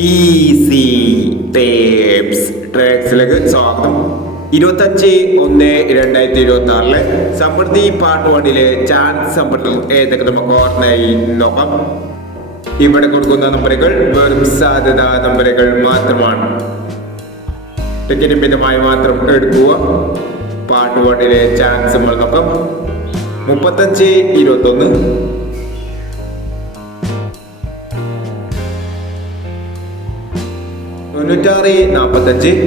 Easy tapes ട്രാക്സിലേക്ക് സ്വാഗതം. 25/1/2026 സമൃദ്ധി part 1 chance സമ്പർക്കം ഏതൊക്കെ നമുക്ക് ഓർമ്മയായി നോക്കാം. ഇവിടെ കൊടുക്കുന്ന നമ്പറുകൾ വെറും സാധ്യതാ നമ്പറുകൾ മാത്രമാണ്. ടിക്കറ്റ് മിതമായി മാത്രം എടുക്കുക. പാർട്ട് 1 ചാൻസ് നമ്മൾ നോക്കാം. 35-21, 96-45, 22-73,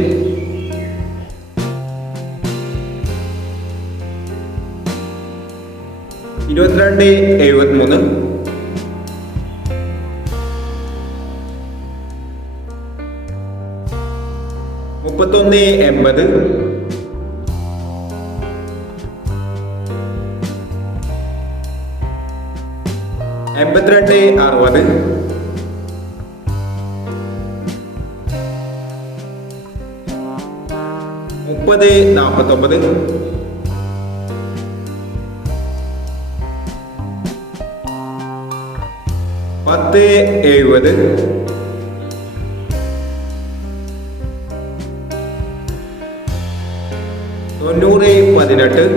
31-80,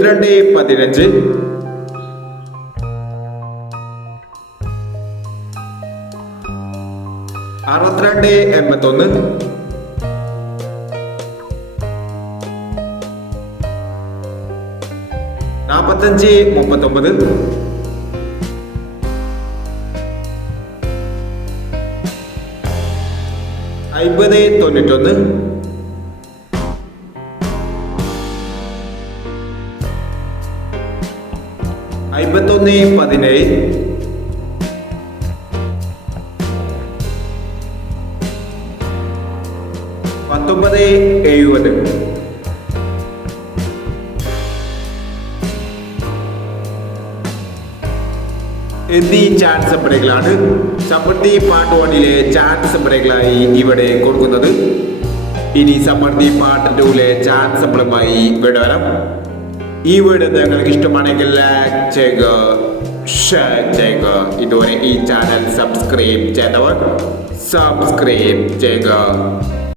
82-60, 30-49, 10-70, 90-18, 23-26, 72-15, 62-81, 45-39, 50-91, 51-17, 19-70. എന്നീ ചാൻസ് നമ്പറുകളാണ് സമൃദ്ധി പാർട്ട് 1 ചാൻസ് നമ്പറുകളായി ഇവിടെ കൊടുക്കുന്നത്. ഇനി സമൃദ്ധി പാർട്ട് 2 ചാൻസ് നമ്പറുമായി ഇവിടെ വരാം. ഈ വീഡിയോ നിങ്ങൾക്ക് ഇഷ്ടമാണെങ്കിൽ ലൈക്ക് ചെയ്യുക, ഷെയർ ചെയ്യുക. ഇതുവരെ ഈ ചാനൽ സബ്സ്ക്രൈബ് ചെയ്തവർ സബ്സ്ക്രൈബ് ചെയ്യുക.